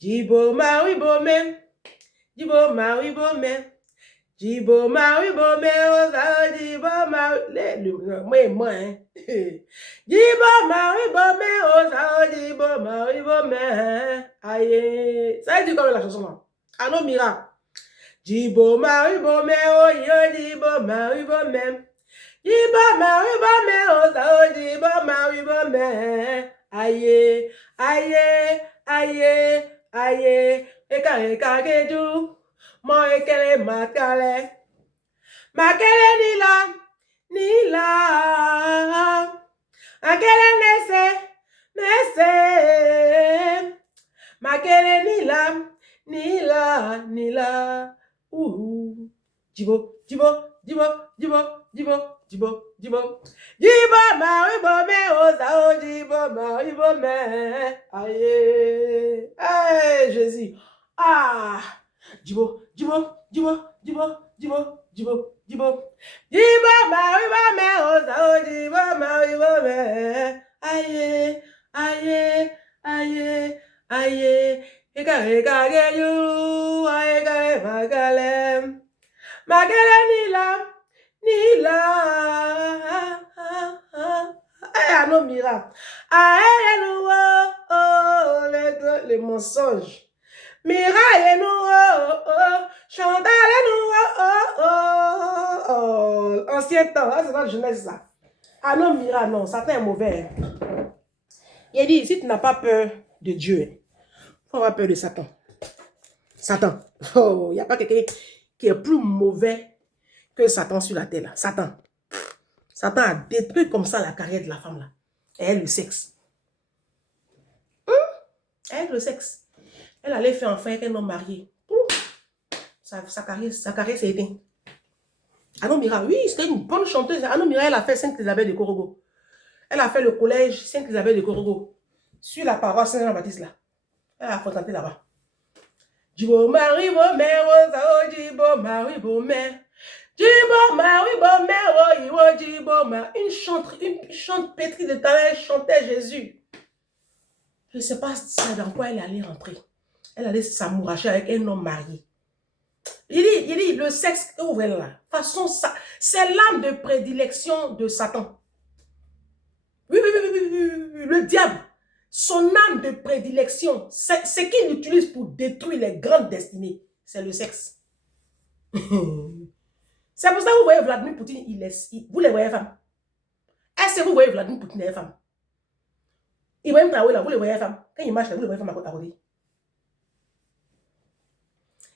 Jibo Maui Bome, Jibo Maui Bome, Jibo Maui Bome, Osa, Jibo Maui, moi, hein. Jibo Maui Bome, Osa, Jibo Maui Bome, aïe. Ça dit comme la chanson là. Allô, Mira. Jibo Maui Bome, oh yo, Jibo Maui Bome. Jibo Maui Bome, Osa, Jibo Maui Bome, aïe, aïe, aïe. Aye, eka geju, mo ekele makale nila, akele nese, makele nila, jibo, maui bome, osa, jibo, maui bome, aye, aye, Jésus, ah, jibo, maui bome, osa, jibo, maui bome, aye, aye, aye, aye, eka geju, eka magale. Magale nila, non mira. Les mensonges. Mira et nous, chantez nous, ancien temps, c'est notre jeunesse ça. Ah non mira, non, Satan est mauvais. Il dit, si tu n'as pas peur de Dieu, il faut avoir peur de Satan. Satan. Oh, il n'y a pas quelqu'un qui est plus mauvais que Satan sur la terre là. Satan. Satan a détruit comme ça la carrière de la femme là. Et elle, le sexe. Elle, le sexe. Elle allait faire enfant avec un homme marié. Sa carrière s'est éteinte. Anon Mira, oui, c'était une bonne chanteuse. Anon Mira, elle a fait Sainte-Isabelle de Korogo. Elle a fait le collège Sainte-Isabelle de Korogo. Sur la paroisse Saint-Jean-Baptiste là. Elle a fréquenté là-bas. Jibo Marie Bome, Rosa, Jibo Marie Bome. Jibo Marie Bome, oh, Jibo Marie. Une chante pétrie de talent, elle chantait Jésus. Je ne sais pas dans quoi elle allait rentrer. Elle allait s'amouracher avec un homme marié. Il dit, le sexe est ouvert là. De toute façon, c'est l'âme de prédilection de Satan. Oui, le diable. Son âme de prédilection, ce qu'il utilise pour détruire les grandes destinées, c'est le sexe. C'est pour ça que vous voyez Vladimir Poutine, vous les voyez femmes. Est-ce que vous voyez Vladimir Poutine les femmes? Ibrahim Traoré là, vous les voyez femmes. Quand il marche là, vous les voyez femmes à côté.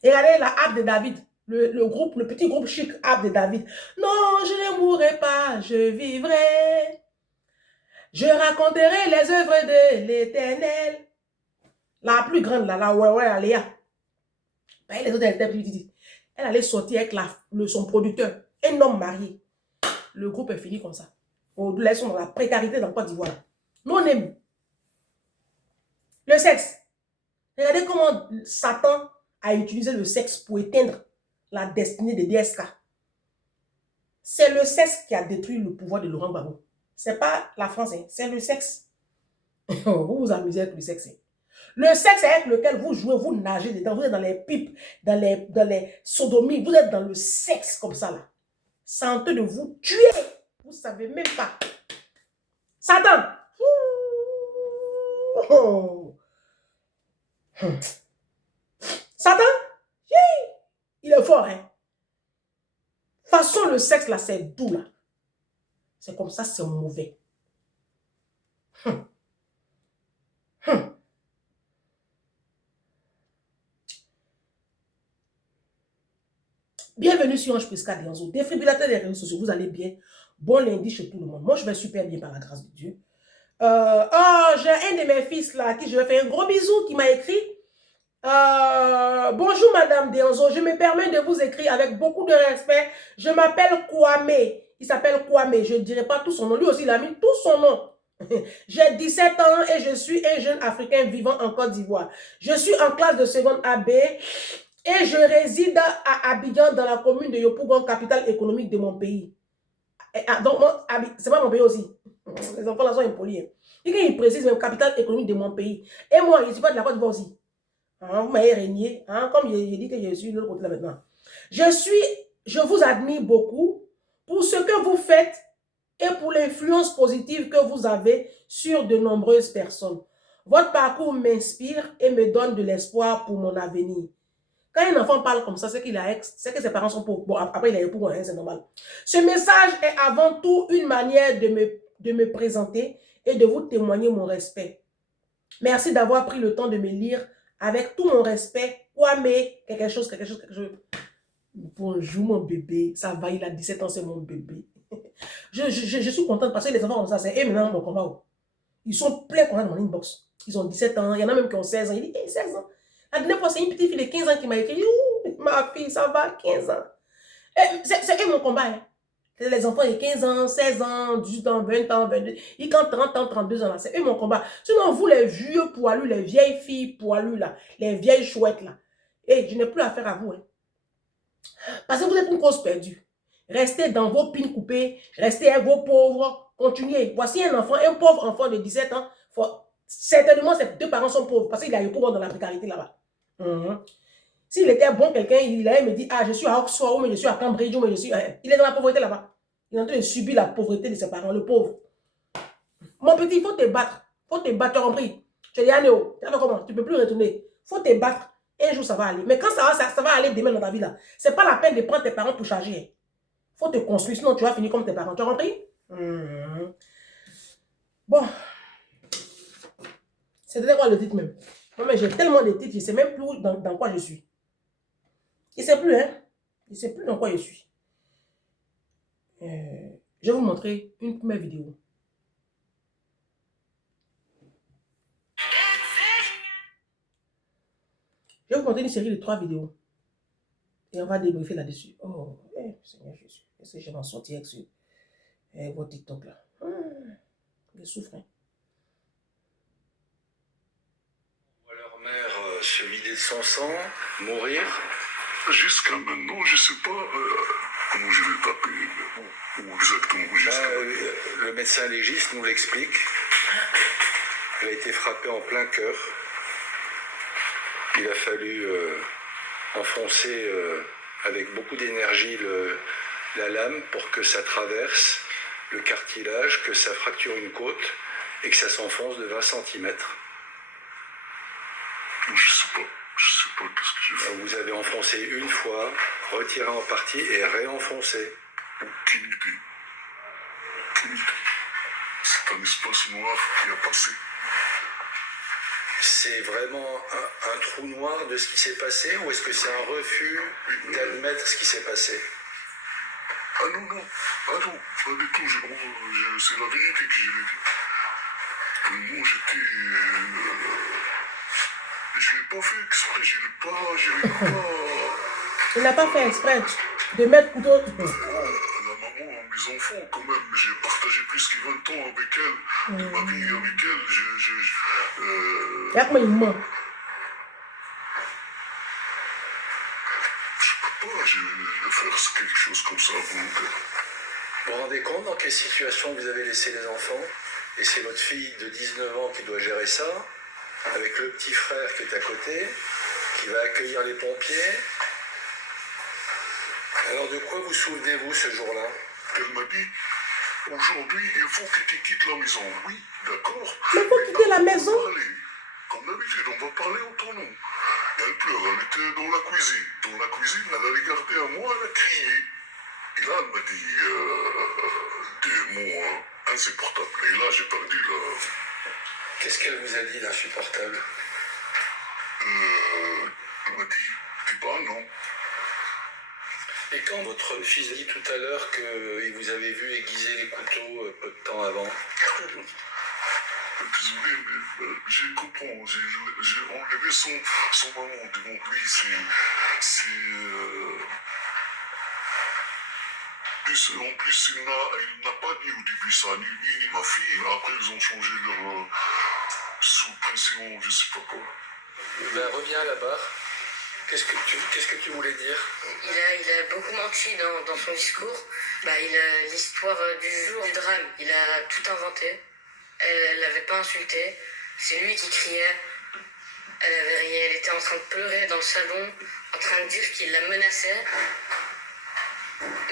Et regardez la harpe de David, le petit groupe chic harpe de David. Non, je ne mourrai pas, je vivrai. Je raconterai les œuvres de l'Éternel. La plus grande, la Léa. Les autres, elle allait sortir avec son producteur, un homme marié. Le groupe est fini comme ça. Ils sont dans la précarité dans Côte d'Ivoire. Nous, on aime le sexe. Regardez comment Satan a utilisé le sexe pour éteindre la destinée des DSK. C'est le sexe qui a détruit le pouvoir de Laurent Gbagbo. C'est pas la France, hein, c'est le sexe. Vous vous amusez avec le sexe. Hein. Le sexe avec lequel vous jouez, vous nagez dedans, vous êtes dans les pipes, dans les sodomies, vous êtes dans le sexe comme ça là. C'est en train de vous tuer. Vous ne savez même pas. Satan. Oh. Satan, il est fort, hein. Façon, le sexe là, c'est doux là. C'est comme ça, c'est mauvais. Bienvenue sur Ange Prisca Dianzo, défibrillateur des réseaux sociaux. Vous allez bien? Bon lundi chez tout le monde. Moi, je vais super bien par la grâce de Dieu. J'ai un de mes fils là, à qui je vais faire un gros bisou, qui m'a écrit. Bonjour Madame Dianzo, je me permets de vous écrire avec beaucoup de respect. Je m'appelle Kwame. Il s'appelle Kwame, je ne dirai pas tout son nom. Lui aussi, il a mis tout son nom. J'ai 17 ans et je suis un jeune Africain vivant en Côte d'Ivoire. Je suis en classe de seconde AB et je réside à Abidjan dans la commune de Yopougon, capitale économique de mon pays. Donc, c'est pas mon pays aussi. Les enfants là sont impolis. Il précise même capitale économique de mon pays. Et moi, je ne suis pas de la Côte d'Ivoire aussi. Hein, vous m'avez régné. Hein, comme j'ai dit que je suis de l'autre côté là maintenant. Je vous admire beaucoup pour ce que vous faites et pour l'influence positive que vous avez sur de nombreuses personnes. Votre parcours m'inspire et me donne de l'espoir pour mon avenir. Quand un enfant parle comme ça, c'est qu'il a ex, c'est que ses parents sont pauvres. Bon, après, il a époux, hein, c'est normal. Ce message est avant tout une manière de me présenter et de vous témoigner mon respect. Merci d'avoir pris le temps de me lire avec tout mon respect. Kwame, quelque chose. Bonjour mon bébé, ça va, il a 17 ans, c'est mon bébé. Je suis contente parce que les enfants comme ça, c'est eux maintenant mon combat. Ils sont pleins qu'on a dans mon inbox. Ils ont 17 ans, il y en a même qui ont 16 ans. Il dit, hey, 16 ans. La dernière fois, c'est une petite fille de 15 ans qui m'a écrit, ma fille, ça va, 15 ans. C'est eux mon combat. Hein. Les enfants de 15 ans, 16 ans, 18 ans, 20 ans, 22, ils quand 30 ans, 32 ans, c'est eux mon combat. Sinon, vous, les vieux poilus, les vieilles filles poilues, là, les vieilles chouettes, là, et je n'ai plus affaire à vous. Hein. Parce que vous êtes une cause perdue. Restez dans vos pins coupés, restez avec vos pauvres, continuez. Voici un enfant, un pauvre enfant de 17 ans. Certainement, ses deux parents sont pauvres parce qu'il a eu pauvre dans la précarité là-bas. S'il était bon, quelqu'un, il allait me dire, ah, je suis à Oxford, mais je suis à Cambridge, mais je suis... Il est dans la pauvreté là-bas. Il est en train de subir la pauvreté de ses parents, le pauvre. Mon petit, il faut te battre. Il faut te battre, tu as compris. Je dis, Anéo, tu sais comment? Tu ne peux plus retourner. Il faut te battre. Un jour, ça va aller. Mais quand ça va aller demain dans ta vie, là, ce n'est pas la peine de prendre tes parents pour charger. Il faut te construire, sinon tu vas finir comme tes parents. Tu as compris? Bon. C'était quoi le titre même? Non, mais j'ai tellement de titres, je ne sais même plus dans quoi je suis. Il ne sait plus, hein? Il ne sait plus dans quoi je suis. Je vais vous montrer une première vidéo. Je vais vous montrer une série de 3 vidéos. Et on va débriefer là-dessus. Oh, Seigneur Jésus. Est-ce que je vais m'en sortir avec vos TikTok là? Je souffre. Hein. Leur mère se vider de son sang, mourir. Jusqu'à maintenant, je ne sais pas comment je vais taper. Exactement. Le médecin légiste nous l'explique. Elle a été frappée en plein cœur. Il a fallu enfoncer avec beaucoup d'énergie la lame pour que ça traverse le cartilage, que ça fracture une côte et que ça s'enfonce de 20 cm. Je ne sais pas qu'est-ce que j'ai fait. Vous avez enfoncé une fois, retiré en partie et réenfoncé. Aucune idée. C'est un espace noir qui a passé. C'est vraiment un trou noir de ce qui s'est passé ou est-ce que c'est un refus d'admettre ce qui s'est passé? Ah non, pas du tout. C'est la vérité que je l'ai dit. Moi, j'étais... je ne l'ai pas fait exprès, je l'ai pas... Il n'a pas fait exprès de mettre couteau... La maman, mes enfants, quand même, j'ai partagé plus que 20 ans avec elle, de ma vie avec elle. Regarde comment il ment. Je peux pas faire quelque chose comme ça. Vous vous rendez compte dans quelle situation vous avez laissé les enfants? Et c'est votre fille de 19 ans qui doit gérer ça, avec le petit frère qui est à côté, qui va accueillir les pompiers. Alors de quoi vous souvenez-vous ce jour-là? Elle m'a dit, aujourd'hui, il faut que tu quittes la maison. Oui, d'accord. Mais il faut quitter la maison. Comme d'habitude, on va parler en ton nom. Elle pleure, elle était dans la cuisine. Dans la cuisine, elle a regardé à moi, elle a crié. Et là, elle m'a dit des mots insupportables. Et là, j'ai perdu la... Qu'est-ce qu'elle vous a dit d'insupportable? Elle m'a dit, t'es pas non. Et quand votre fils dit tout à l'heure qu'il vous avait vu aiguiser les couteaux peu de temps avant? Désolé, mais je comprends. J'ai enlevé son maman devant lui. En plus, il n'a pas dit au début ça, ni lui, ni ma fille. Après, ils ont changé leur sous pression, je sais pas quoi. Ben, reviens à la barre. Qu'est-ce que tu voulais dire? Il a beaucoup menti dans son discours. L'histoire du jour du drame, il a tout inventé. Elle l'avait pas insulté. C'est lui qui criait. Elle avait rien, elle était en train de pleurer dans le salon, en train de dire qu'il la menaçait.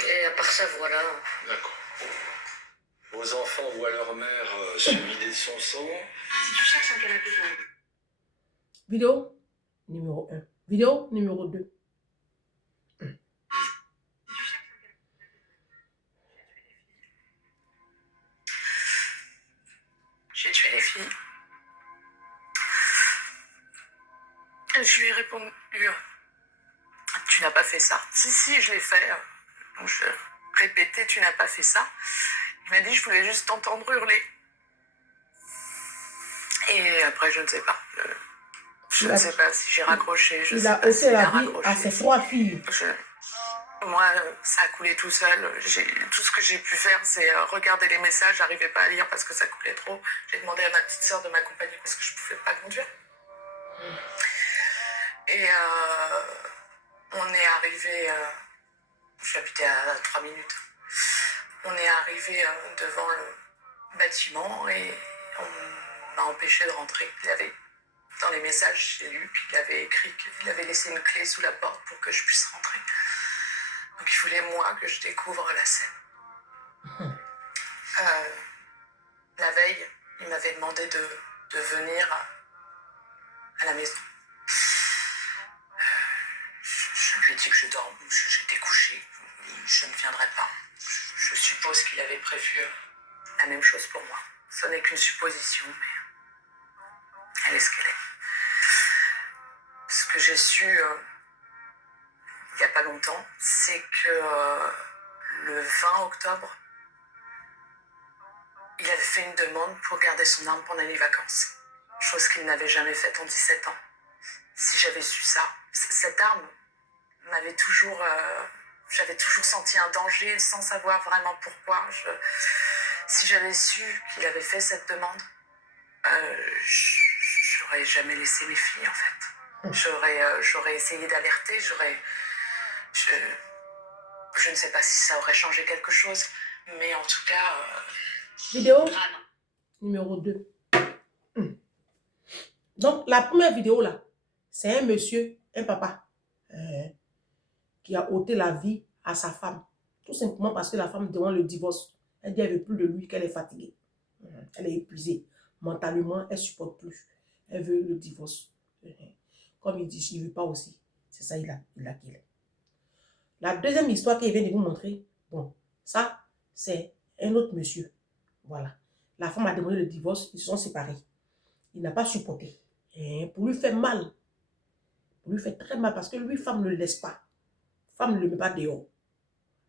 Et à part ça, voilà. D'accord. Vos enfants voient leur mère se vider de son sang. Si tu cherches un canapé, Vidéo numéro 1. Vidéo numéro 2. J'ai tué les filles. Je lui ai répondu, tu n'as pas fait ça. Si, je l'ai fait. Donc je répétais, tu n'as pas fait ça. Il m'a dit, je voulais juste t'entendre hurler. Et après, je ne sais pas. Je ne sais pas si j'ai raccroché. Il a ôté la vie à ses 3 filles. Moi, ça a coulé tout seul. Tout ce que j'ai pu faire, c'est regarder les messages. J'arrivais pas à lire parce que ça coulait trop. J'ai demandé à ma petite sœur de m'accompagner parce que je pouvais pas conduire. Et on est arrivé... J'habitais à 3 minutes. On est arrivé devant le bâtiment et on m'a empêché de rentrer. Il avait, dans les messages, j'ai lu qu'il avait écrit qu'il avait laissé une clé sous la porte pour que je puisse rentrer. Donc il voulait, moi, que je découvre la scène. La veille, il m'avait demandé de venir à la maison. Je lui ai dit que j'étais couchée. Je ne viendrai pas. Je suppose qu'il avait prévu la même chose pour moi. Ce n'est qu'une supposition, mais elle est ce qu'elle est. Ce que j'ai su il n'y a pas longtemps, c'est que le 20 octobre, il avait fait une demande pour garder son arme pendant les vacances. Chose qu'il n'avait jamais faite en 17 ans. Si j'avais su ça, cette arme m'avait toujours... j'avais toujours senti un danger sans savoir vraiment pourquoi. Si j'avais su qu'il avait fait cette demande, j'aurais jamais laissé mes filles, en fait. J'aurais essayé d'alerter, je ne sais pas si ça aurait changé quelque chose, mais en tout cas... Vidéo numéro 2. Donc, la première vidéo, là, c'est un monsieur, un papa, qui a ôté la vie à sa femme. Tout simplement parce que la femme demande le divorce. Elle dit qu'elle ne veut plus de lui, qu'elle est fatiguée. Elle est épuisée. Mentalement, elle ne supporte plus. Elle veut le divorce. Comme il dit, il ne veut pas aussi. C'est ça, il a killé. La deuxième histoire qu'il vient de vous montrer, bon, ça, c'est un autre monsieur. Voilà. La femme a demandé le divorce, ils se sont séparés. Il n'a pas supporté. Et pour lui faire mal. Pour lui faire très mal parce que lui, femme ne le laisse pas. Femme ne le met pas dehors.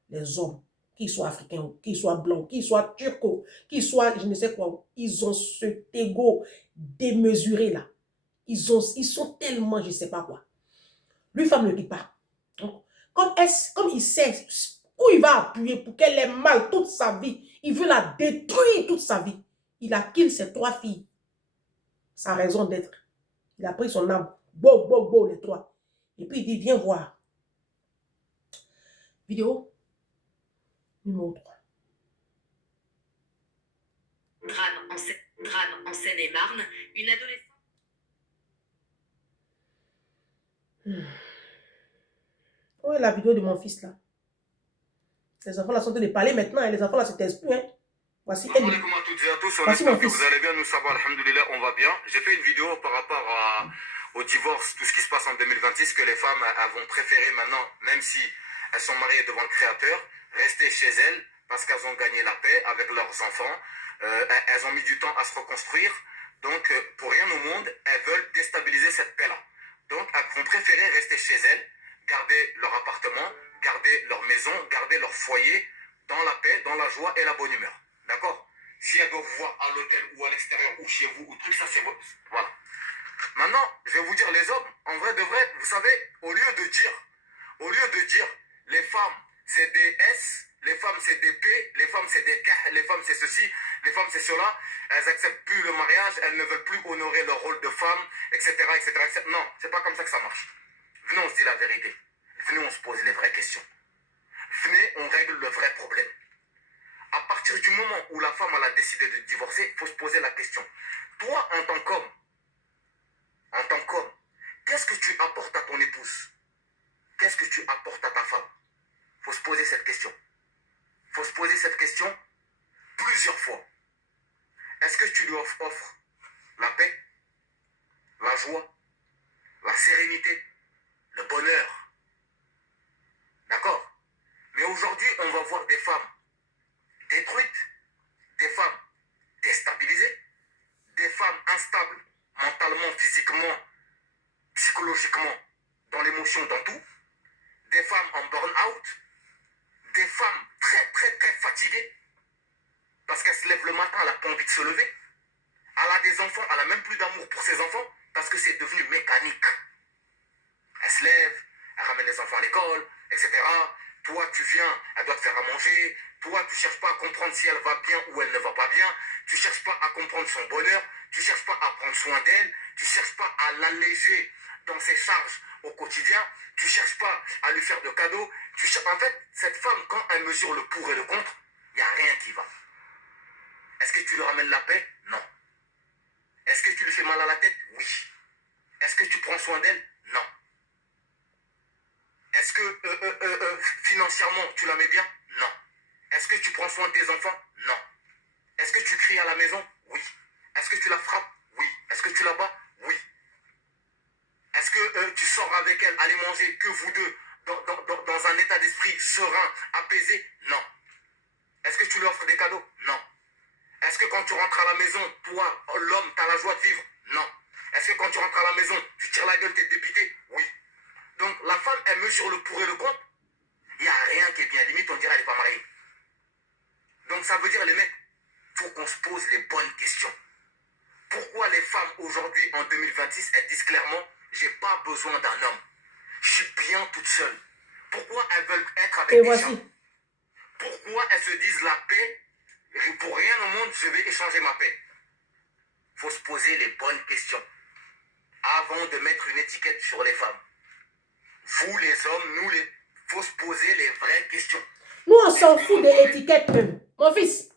Les hommes, qu'ils soient africains, qu'ils soient blancs, qu'ils soient turcs, qu'ils soient je ne sais quoi, ils ont ce égo démesuré là. Ils sont tellement je ne sais pas quoi. Lui, femme ne le quitte pas. Donc, comme il sait où il va appuyer pour qu'elle ait mal toute sa vie, il veut la détruire toute sa vie. Il a kill ses 3 filles. Sa raison d'être. Il a pris son âme. Bo, les 3. Et puis il dit, viens voir. Vidéo numéro 3. Drame en Seine-et-Marne, une adolescente... Oh, la vidéo de mon fils là. Les enfants là sont en train de parler maintenant. Les enfants là se taisent plus. Hein. Voici elle. Assalamu à toutes et à tous, on Voici espère mon que fils. vous allez bien, nous ça va, alhamdoulilah, on va bien. J'ai fait une vidéo par rapport au divorce, tout ce qui se passe en 2026, que les femmes vont préférer maintenant, même si elles sont mariées devant le Créateur, rester chez elles parce qu'elles ont gagné la paix avec leurs enfants. Elles ont mis du temps à se reconstruire, donc pour rien au monde, elles veulent déstabiliser cette paix-là. Donc elles vont préférer rester chez elles, garder leur appartement, garder leur maison, garder leur foyer dans la paix, dans la joie et la bonne humeur. D'accord? Si elles doivent vous voir à l'hôtel ou à l'extérieur ou chez vous ou truc, ça c'est bon. Voilà. Maintenant, je vais vous dire, les hommes, en vrai de vrai, vous savez, au lieu de dire les femmes c'est des S, les femmes c'est des P, les femmes c'est des K, les femmes c'est ceci, les femmes c'est cela, elles acceptent plus le mariage, elles ne veulent plus honorer leur rôle de femme, etc., etc., etc. Non, c'est pas comme ça que ça marche. Venez, on se dit la vérité. Venez, on se pose les vraies questions. Venez, on règle le vrai problème. À partir du moment où la femme elle a décidé de divorcer, il faut se poser la question. Toi, en tant qu'homme, en tant qu'homme, qu'est-ce que tu apportes à ton épouse? Qu'est-ce que tu apportes à ta femme? Il faut se poser cette question. Il faut se poser cette question plusieurs fois. Est-ce que tu lui offres la paix, la joie, la sérénité, le bonheur? D'accord? Mais aujourd'hui, on va voir des femmes détruites, des femmes déstabilisées, des femmes instables mentalement, physiquement, psychologiquement, dans l'émotion, dans tout, des femmes en burn-out, des femmes très très très fatiguées parce qu'elles se lèvent le matin, elle n'a pas envie de se lever. Elle a des enfants, elle n'a même plus d'amour pour ses enfants parce que c'est devenu mécanique. Elle se lève, elle ramène les enfants à l'école, etc. Toi, tu viens, elle doit te faire à manger. Toi, tu ne cherches pas à comprendre si elle va bien ou elle ne va pas bien. Tu ne cherches pas à comprendre son bonheur. Tu ne cherches pas à prendre soin d'elle. Tu ne cherches pas à l'alléger dans ses charges au quotidien. Tu ne cherches pas à lui faire de cadeaux. En fait, cette femme, quand elle mesure le pour et le contre, il n'y a rien qui va. Est-ce que tu lui ramènes la paix? Non. Est-ce que tu lui fais mal à la tête? Oui. Est-ce que tu prends soin d'elle? Non. Est-ce que financièrement, tu la mets bien? Non. Est-ce que tu prends soin de tes enfants? Non. Est-ce que tu cries à la maison? Oui. Est-ce que tu la frappes? Oui. Est-ce que tu la bats? Oui. Est-ce que tu sors avec elle, aller manger que vous deux, dans un état d'esprit serein, apaisé? Non. Est-ce que tu lui offres des cadeaux? Non. Est-ce que quand tu rentres à la maison, toi, l'homme, tu as la joie de vivre? Non. Est-ce que quand tu rentres à la maison, tu tires la gueule, tu es dépité? Oui. Donc la femme, elle mesure le pour et le contre. Il n'y a rien qui est bien. Limite, on dirait qu'elle n'est pas mariée. Donc ça veut dire, les mecs, il faut qu'on se pose les bonnes questions. Pourquoi les femmes aujourd'hui, en 2026, elles disent clairement, j'ai pas besoin d'un homme. Je suis bien toute seule. Pourquoi elles veulent être avec des gens? Pourquoi elles se disent la paix? Pour rien au monde, je vais échanger ma paix. Il faut se poser les bonnes questions avant de mettre une étiquette sur les femmes. Vous les hommes, nous les... Il faut se poser les vraies questions. Nous, on s'en fout des étiquettes même. Mon fils,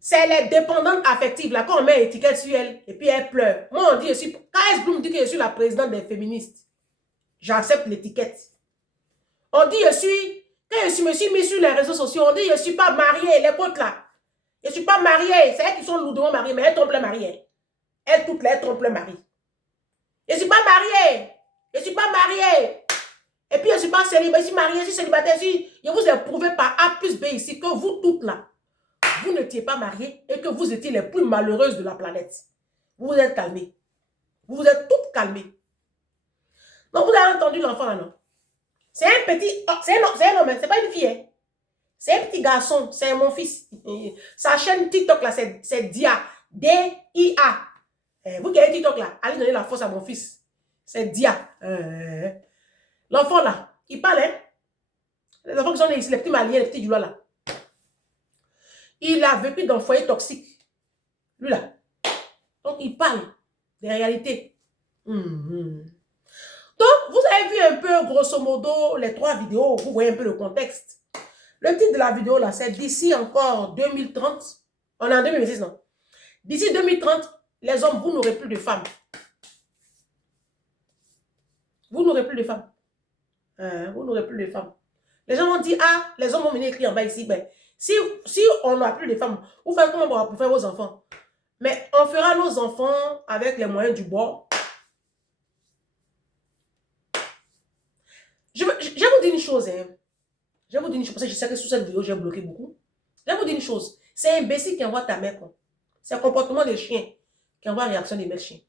c'est les dépendantes affectives. Là, quand on met étiquette sur elle, et puis elle pleure. Moi, on dit, quand Bloom dit que je suis la présidente des féministes, j'accepte l'étiquette. On dit, quand je me suis mis sur les réseaux sociaux, on dit, je ne suis pas mariée, les potes là. Je ne suis pas mariée. C'est elles qui sont lourdement mariées, mais elles trompent le mari. Elles toutes là, elles trompent le mari. Je ne suis pas mariée. Je ne suis pas mariée. Et puis je ne suis pas célibataire. Je suis mariée, je suis célibataire. Je vous ai prouvé par A plus B ici que vous toutes là, vous n'étiez pas mariées et que vous étiez les plus malheureuses de la planète. Vous vous êtes calmées. Vous vous êtes toutes calmées. Donc vous avez entendu l'enfant là, non? C'est un petit... Oh, c'est un homme, c'est pas une fille. Hein? C'est un petit garçon, c'est mon fils. Sa chaîne TikTok là, c'est Dia. D-I-A. Vous qui avez TikTok là, allez donner la force à mon fils. C'est Dia. L'enfant là, il parle, hein? Les enfants qui sont ici, les petits maliens, les petits Djoula là. Il a vécu dans le foyer toxique. Lui là. Donc il parle des réalités. Donc vous avez vu un peu grosso modo les 3 vidéos, vous voyez un peu le contexte. Le titre de la vidéo là, c'est d'ici encore 2030. On est en 2026, non? D'ici 2030, les hommes, vous n'aurez plus de femmes. Vous n'aurez plus de femmes. Vous n'aurez plus de femmes. Les gens vont dire, ah, les hommes vont venir écrire en bas ici. Ben, si on n'a plus de femmes, vous faites comment pour faire vos enfants? Mais on fera nos enfants avec les moyens du bord. Je vais vous dire une chose. Hein. Je vais vous dire une chose, parce que je sais que sous cette vidéo, j'ai bloqué beaucoup. Je vais vous dire une chose. C'est un imbécile qui envoie ta mère. C'est un comportement des chiens qui envoie la réaction des belles chiens.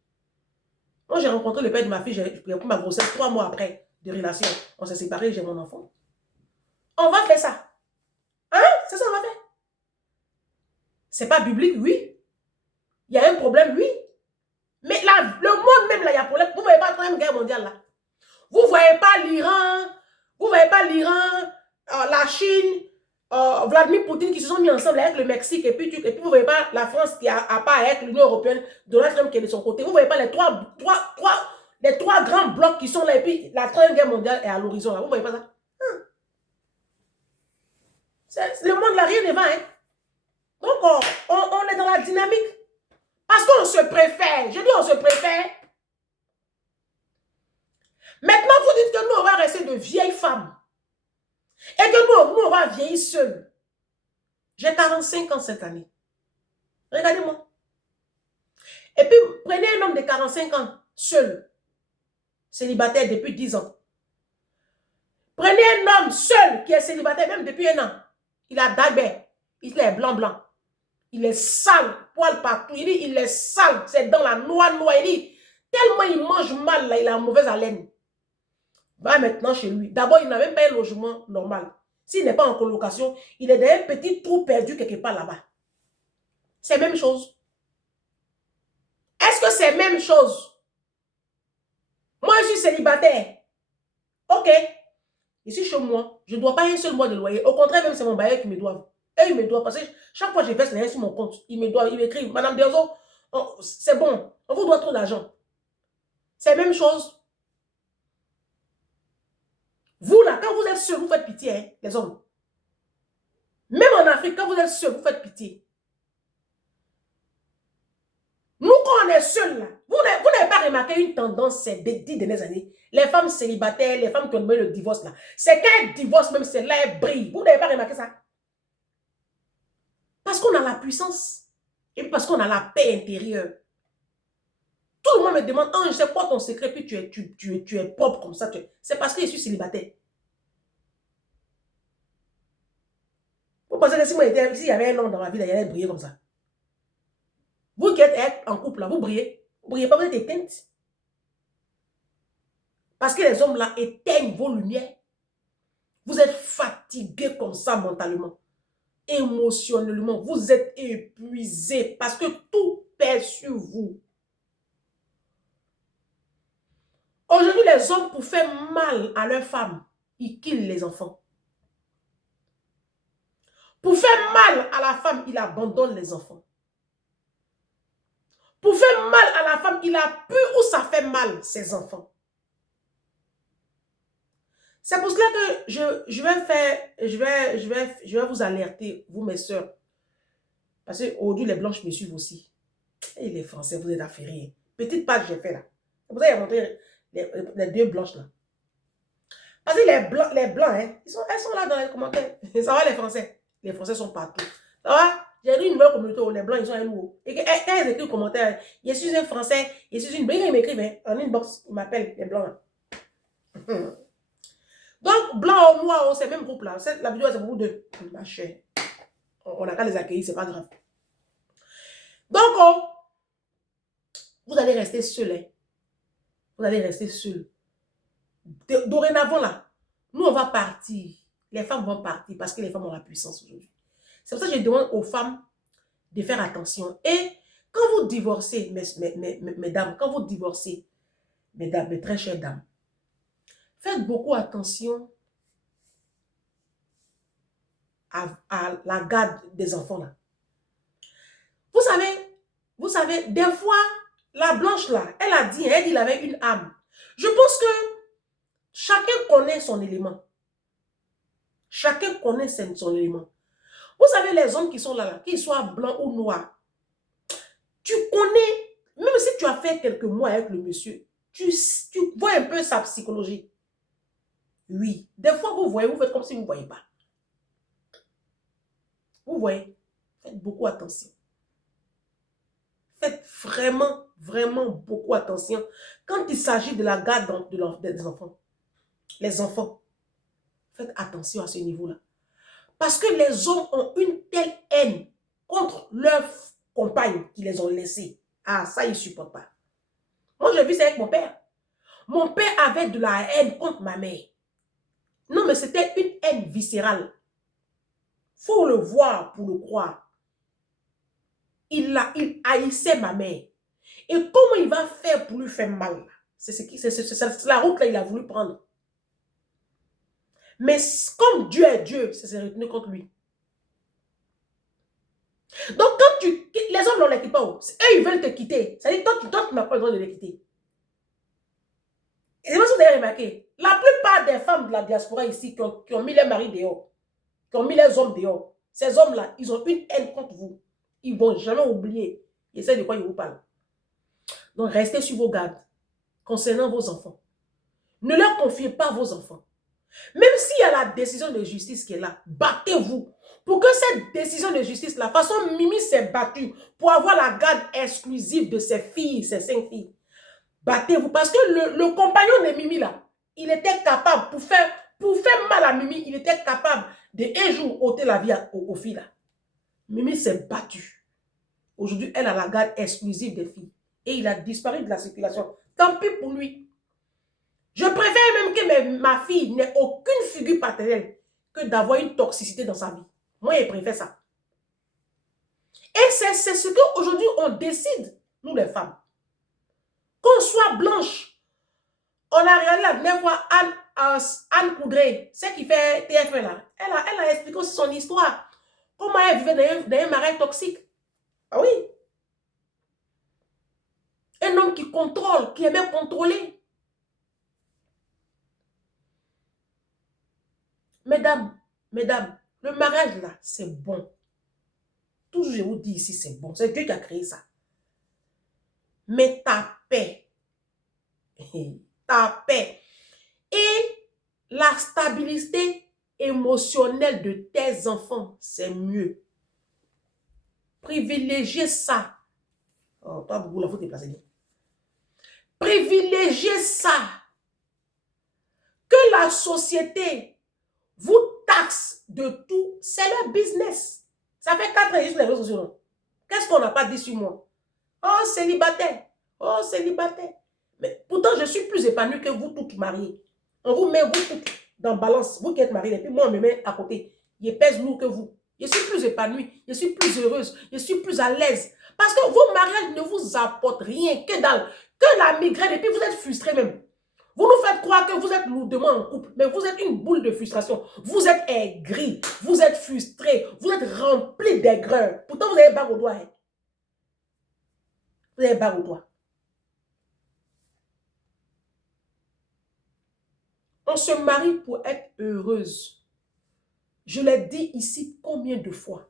Moi, j'ai rencontré le père de ma fille, j'ai pris ma grossesse 3 mois après de relation. On s'est séparés, j'ai mon enfant. On va faire ça. Hein? C'est ça qu'on va faire. C'est pas biblique, oui. Il y a un problème, oui. Mais là, le monde même, là, il y a un problème. Vous ne voyez pas la 3e guerre mondiale, là. Vous ne voyez pas l'Iran. Vous ne voyez pas l'Iran, la Chine, Vladimir Poutine qui se sont mis ensemble avec le Mexique. Et puis vous ne voyez pas la France qui a pas avec l'Union européenne, Donald Trump qui est de son côté. Vous ne voyez pas les trois grands blocs qui sont là. Et puis la 3e guerre mondiale est à l'horizon. Vous ne voyez pas ça? Le monde là, rien ne va. Hein? Donc on est dans la dynamique. Parce qu'on se préfère. Je dis on se préfère. rester de vieilles femmes. Et que nous on va vieillir seuls. J'ai 45 ans cette année. Regardez-moi. Et puis, prenez un homme de 45 ans, seul, célibataire depuis 10 ans. Prenez un homme seul qui est célibataire même depuis 1 an. Il a dabé, il est blanc. Il est sale, poil partout. Il dit, il est sale, c'est dans la noix. Il dit, tellement il mange mal, là, il a mauvaise haleine. Va maintenant chez lui. D'abord, il n'a même pas un logement normal. S'il n'est pas en colocation, il est dans un petit trou perdu quelque part là-bas. C'est la même chose. Est-ce que c'est la même chose? Moi, je suis célibataire. Ok. Ici, chez moi, je ne dois pas un seul mois de loyer. Au contraire, même c'est mon bailleur qui me doit. Et il me doit parce que chaque fois que je verse rien sur mon compte, il me doit, il m'écrit, Madame Derzo, c'est bon, on vous doit trop d'argent. C'est la même chose. Vous là, quand vous êtes seul, vous faites pitié, hein, les hommes. Même en Afrique, quand vous êtes seul, vous faites pitié. Nous, quand on est seul, là, vous n'avez pas remarqué une tendance ces 10 dernières années. Les femmes célibataires, les femmes qui ont demandé le divorce, là. C'est qu'un divorce, même celle-là, elle brille. Vous n'avez pas remarqué ça? Parce qu'on a la puissance. Et parce qu'on a la paix intérieure. Tout le monde me demande, je sais quoi ton secret, puis tu es propre comme ça. C'est parce que je suis célibataire. Vous pensez que si il y avait un homme dans ma vie, là, il allait briller comme ça. Vous qui êtes en couple, là, vous brillez. Vous ne brillez pas, vous êtes éteintes. Parce que les hommes là éteignent vos lumières. Vous êtes fatigués comme ça mentalement. Émotionnellement, vous êtes épuisés parce que tout pèse sur vous. Aujourd'hui, les hommes, pour faire mal à leurs femmes, ils killent les enfants. Pour faire mal à la femme, il abandonne les enfants. Pour faire mal à la femme, il a pu où ça fait mal, ses enfants. C'est pour cela que je vais vous alerter, vous mes soeurs. Parce qu'aujourd'hui, les blanches me suivent aussi. Et les Français, vous êtes affairés. Petite page j'ai fait là. C'est pour ça qu'il a montré les 2 blanches là. Parce que les blancs, hein, elles sont là dans les commentaires. Ça va les Français? Les Français sont partout. Ça va? J'ai dit une nouvelle communauté où les blancs, ils sont à nous. Et quand ils écrivent commentaires, je suis un Français, je suis une blanche, ils m'écrivent hein, en inbox, ils m'appellent les blancs là. Donc, blanc ou noir, c'est le même groupe là. La vidéo, c'est pour vous deux. Ma chère. On n'a qu'à les accueillir, c'est pas grave. Donc, vous allez rester seul. Hein. Vous allez rester seul. Dorénavant là, nous on va partir. Les femmes vont partir parce que les femmes ont la puissance aujourd'hui. C'est pour ça que je demande aux femmes de faire attention. Et quand vous divorcez, mesdames, quand vous divorcez, mesdames, mes très chères dames, faites beaucoup attention à la garde des enfants là. Vous savez, des fois, la blanche là, elle dit qu'il avait une âme. Je pense que chacun connaît son élément. Chacun connaît son élément. Vous savez, les hommes qui sont là, qu'ils soient blancs ou noirs, tu connais, même si tu as fait quelques mois avec le monsieur, tu vois un peu sa psychologie. Oui. Des fois, vous voyez, vous faites comme si vous ne voyez pas. Vous voyez, faites beaucoup attention. Faites vraiment, vraiment beaucoup attention quand il s'agit de la garde des enfants. Les enfants, faites attention à ce niveau-là. Parce que les hommes ont une telle haine contre leurs compagnes qui les ont laissées. Ah, ça, ils ne supportent pas. Moi, j'ai vu ça avec mon père. Mon père avait de la haine contre ma mère. Non, mais c'était une haine viscérale. Il faut le voir pour le croire. Il haïssait ma mère. Et comment il va faire pour lui faire mal? C'est la route là il a voulu prendre. Mais comme Dieu est Dieu, ça s'est retenu contre lui. Donc quand les hommes ne les quittent pas, eux ils veulent te quitter. Ça dit toi tu n'as pas le droit de les quitter. Et c'est parce que vous avez remarqué, la plupart des femmes de la diaspora ici qui ont mis les maris dehors, qui ont mis les hommes dehors, ces hommes-là, ils ont une haine contre vous. Ils ne vont jamais oublier. Ils savent de quoi ils vous parlent. Donc, restez sur vos gardes concernant vos enfants. Ne leur confiez pas vos enfants. Même s'il y a la décision de justice qui est là, battez-vous. Pour que cette décision de justice, la façon Mimi s'est battue pour avoir la garde exclusive de ses filles, ses 5 filles. Battez-vous. Parce que le compagnon de Mimi là, il était capable, pour faire mal à Mimi, il était capable de un jour ôter la vie aux filles là. Mimi s'est battue. Aujourd'hui, elle a la garde exclusive des filles. Et il a disparu de la circulation. Tant pis pour lui. Je préfère même que ma fille n'ait aucune figure paternelle que d'avoir une toxicité dans sa vie. Moi, je préfère ça. Et c'est ce qu'aujourd'hui on décide, nous les femmes. Qu'on soit blanche. On a regardé la dernière fois Anne Coudray, celle qui fait TF1 là. Elle a expliqué aussi son histoire. Comment elle vivait dans un marais toxique. Ah oui. Un homme qui contrôle, qui aimait contrôler. Mesdames, le mariage là, c'est bon. Toujours je vous dis ici, c'est bon. C'est Dieu qui a créé ça. Mais ta paix, et la stabilité émotionnelle de tes enfants, c'est mieux. Privilégiez ça. Oh, toi, vous la faut déplacer. Privilégiez ça. Que la société vous taxe de tout, c'est leur business. Ça fait 4 ans sur les réseaux sociaux. Qu'est-ce qu'on n'a pas dit sur moi? Oh, célibataire. Oh, célibataire. Mais pourtant, je suis plus épanouie que vous toutes mariées. On vous met vous toutes dans balance. Vous qui êtes mariés, et puis moi, on me met à côté. Je pèse lourd que vous. Je suis plus épanouie. Je suis plus heureuse. Je suis plus à l'aise. Parce que vos mariages ne vous apportent rien que dalle. Que la migraine. Et puis vous êtes frustrés même. Vous nous faites croire que vous êtes lourdement en couple, mais vous êtes une boule de frustration. Vous êtes aigri, vous êtes frustré, vous êtes rempli d'aigreur. Pourtant, vous avez barre au doigt. Hein? Vous avez barre au doigt. On se marie pour être heureuse. Je l'ai dit ici combien de fois.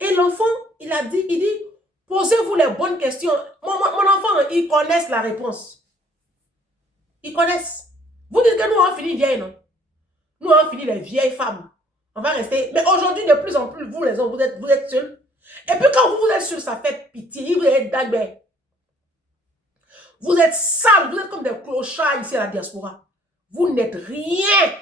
Et l'enfant, il dit, posez-vous les bonnes questions. Mon enfant, ils connaissent la réponse. Ils connaissent. Vous dites que nous, on finit vieilles, non? Nous, on finit les vieilles femmes. On va rester. Mais aujourd'hui, de plus en plus, vous, les hommes, vous êtes seuls. Et puis, quand vous êtes seuls, ça fait pitié. Vous êtes dagbé. Vous êtes sales. Vous êtes comme des clochards ici à la diaspora. Vous n'êtes rien.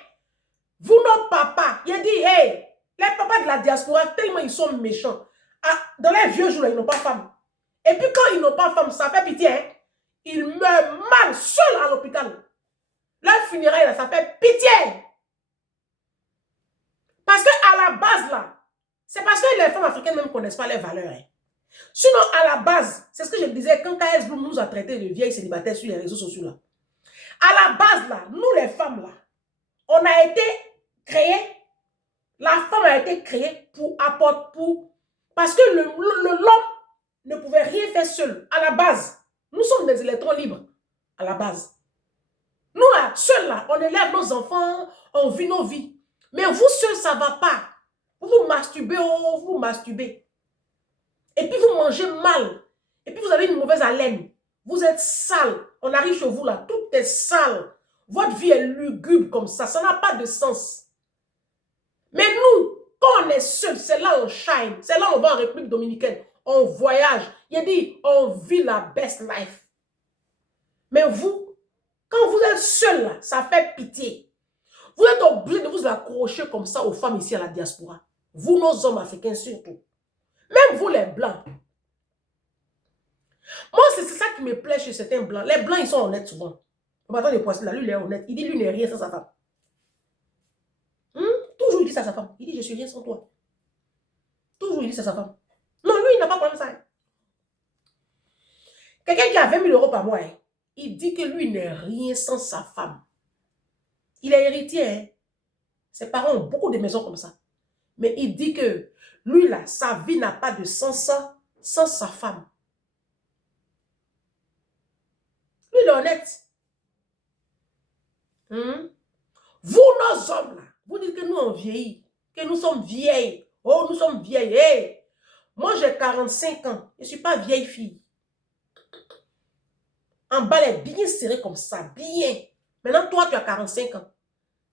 Vous, nos papas. Il a dit, hey, les papas de la diaspora, tellement ils sont méchants. Ah, dans les vieux jours, là, ils n'ont pas femme. Et puis, quand ils n'ont pas femme, ça fait pitié, hein? Ils meurent mal, seuls à l'hôpital. Leur funérailles, là, ça fait pitié. Parce qu'à la base, là, c'est parce que les femmes africaines même ne connaissent pas les valeurs. Hein. Sinon, à la base, c'est ce que je disais quand KS Bloom nous a traité de vieilles célibataires sur les réseaux sociaux, là. À la base, là, nous les femmes, là, on a été créées, la femme a été créée pour apporter, parce que l'homme ne pouvait rien faire seul. À la base, nous sommes des électrons libres, à la base. Nous, là, seuls, là, on élève nos enfants, on vit nos vies. Mais vous, seuls, ça ne va pas. Vous vous masturbez, oh, vous masturbez. Et puis, vous mangez mal. Et puis, vous avez une mauvaise haleine. Vous êtes sale. On arrive chez vous, là, tout est sale. Votre vie est lugubre comme ça. Ça n'a pas de sens. Mais nous, quand on est seuls, c'est là on shine. C'est là on va en République dominicaine. On voyage. Il dit, on vit la best life. Mais vous, quand vous êtes seul là, ça fait pitié. Vous êtes obligé de vous accrocher comme ça aux femmes ici à la diaspora. Vous, nos hommes africains surtout. Même vous, les blancs. Moi, c'est ça qui me plaît chez certains blancs. Les blancs, ils sont honnêtes souvent. On va attendre les poissons là, lui, il est honnête. Il dit, lui, n'est rien sans sa femme. Toujours, il dit ça à sa femme. Il dit, je suis rien sans toi. Toujours, il dit ça à sa femme. Non, lui, il n'a pas de problème ça. Hein. Quelqu'un qui a 20 000 € par mois, hein, il dit que lui n'est rien sans sa femme. Il est héritier. Hein. Ses parents ont beaucoup de maisons comme ça. Mais il dit que lui, là, sa vie n'a pas de sens sans sa femme. Lui, il est honnête. Vous, nos hommes, là, vous dites que nous, on vieillit. Que nous sommes vieilles. Oh, nous sommes vieilles. Hey. Moi, j'ai 45 ans. Je ne suis pas vieille fille. En bas, elle est bien serrée comme ça. Bien. Maintenant, toi, tu as 45 ans.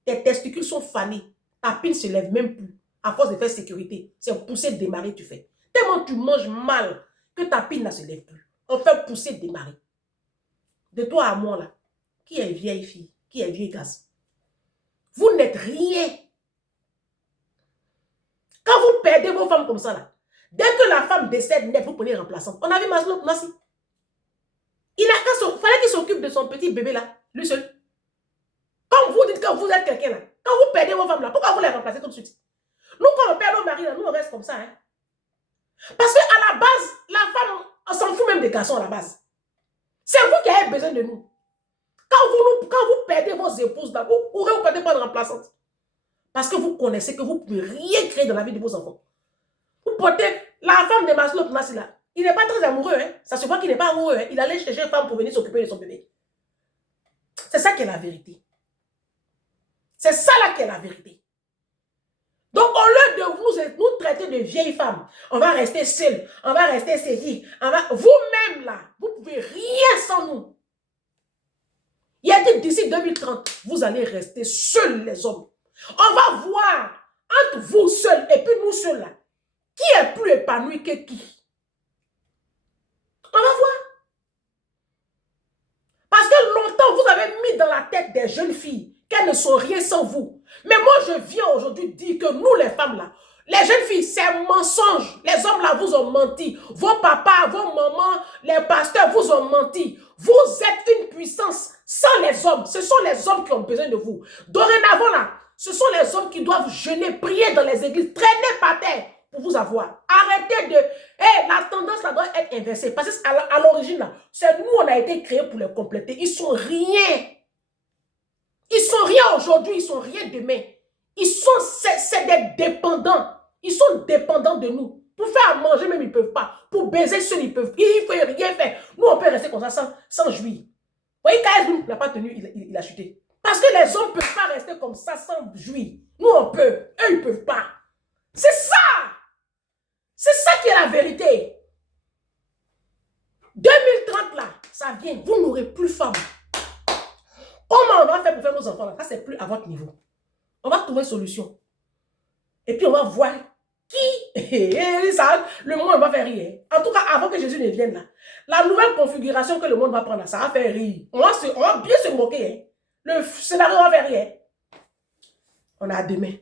Tes testicules sont fanés. Ta pile ne se lève même plus. À force de faire sécurité. C'est pousser, démarrer, tu fais. Tellement tu manges mal que ta pile ne se lève plus. On fait pousser, démarrer. De toi à moi, là. Qui est vieille fille? Qui est vieille gasse? Vous n'êtes rien. Quand vous perdez vos femmes comme ça, là, dès que la femme décède net, vous prenez remplaçante. On a vu Maslow, Nassi. Il fallait qu'il s'occupe de son petit bébé là, lui seul. Quand vous dites que vous êtes quelqu'un là, quand vous perdez vos femmes là, pourquoi vous les remplacez tout de suite? Nous, quand on perd nos maris là, nous on reste comme ça. Hein? Parce qu'à la base, la femme, on s'en fout même des garçons à la base. C'est vous qui avez besoin de nous. Quand vous perdez vos épouses là, vous ne perdez pas de remplaçante. Parce que vous connaissez que vous ne pouvez rien créer dans la vie de vos enfants. Vous portez la femme de Maslow, là. Il n'est pas très amoureux. Hein? Ça se voit qu'il n'est pas amoureux. Hein? Il allait chercher une femme pour venir s'occuper de son bébé. C'est ça qui est la vérité. C'est ça là qui est la vérité. Donc, au lieu de nous traiter de vieilles femmes, on va rester seuls, on va rester saisis. Vous-même là, vous ne pouvez rien sans nous. Il a dit d'ici 2030, vous allez rester seuls les hommes. On va voir entre vous seuls et puis nous seuls là, qui est plus épanoui que qui. On va voir. Parce que longtemps, vous avez mis dans la tête des jeunes filles qu'elles ne sont rien sans vous. Mais moi, je viens aujourd'hui dire que nous, les femmes là, les jeunes filles, c'est mensonge. Les hommes là vous ont menti. Vos papas, vos mamans, les pasteurs vous ont menti. Vous êtes une puissance sans les hommes. Ce sont les hommes qui ont besoin de vous. Dorénavant là, ce sont les hommes qui doivent jeûner, prier dans les églises, traîner par terre pour vous avoir. Arrêtez de... la tendance là doit être inversée. Parce qu'à l'origine là, c'est nous, on a été créés pour les compléter. Ils sont rien. Ils sont rien aujourd'hui, ils sont rien demain. C'est des dépendants. Ils sont dépendants de nous. Pour faire à manger même, ils ne peuvent pas. Pour baiser seuls, ils peuvent. Il ne faut rien faire. Nous, on peut rester comme ça sans jouir. Vous voyez, Kaïs n'a pas tenu, il a chuté. Parce que les hommes ne peuvent pas rester comme ça sans jouir. Nous, on peut. Eux, ils ne peuvent pas. C'est ça. C'est ça qui est la vérité. 2030, là, ça vient. Vous n'aurez plus femme. Comment on va faire pour faire nos enfants là? Ça, c'est plus à votre niveau. On va trouver une solution. Et puis, on va voir qui. Ça, le monde va faire rire. En tout cas, avant que Jésus ne vienne là, la nouvelle configuration que le monde va prendre là, ça va faire rire. On va bien se moquer. Hein. Le scénario va faire rire. On a demain.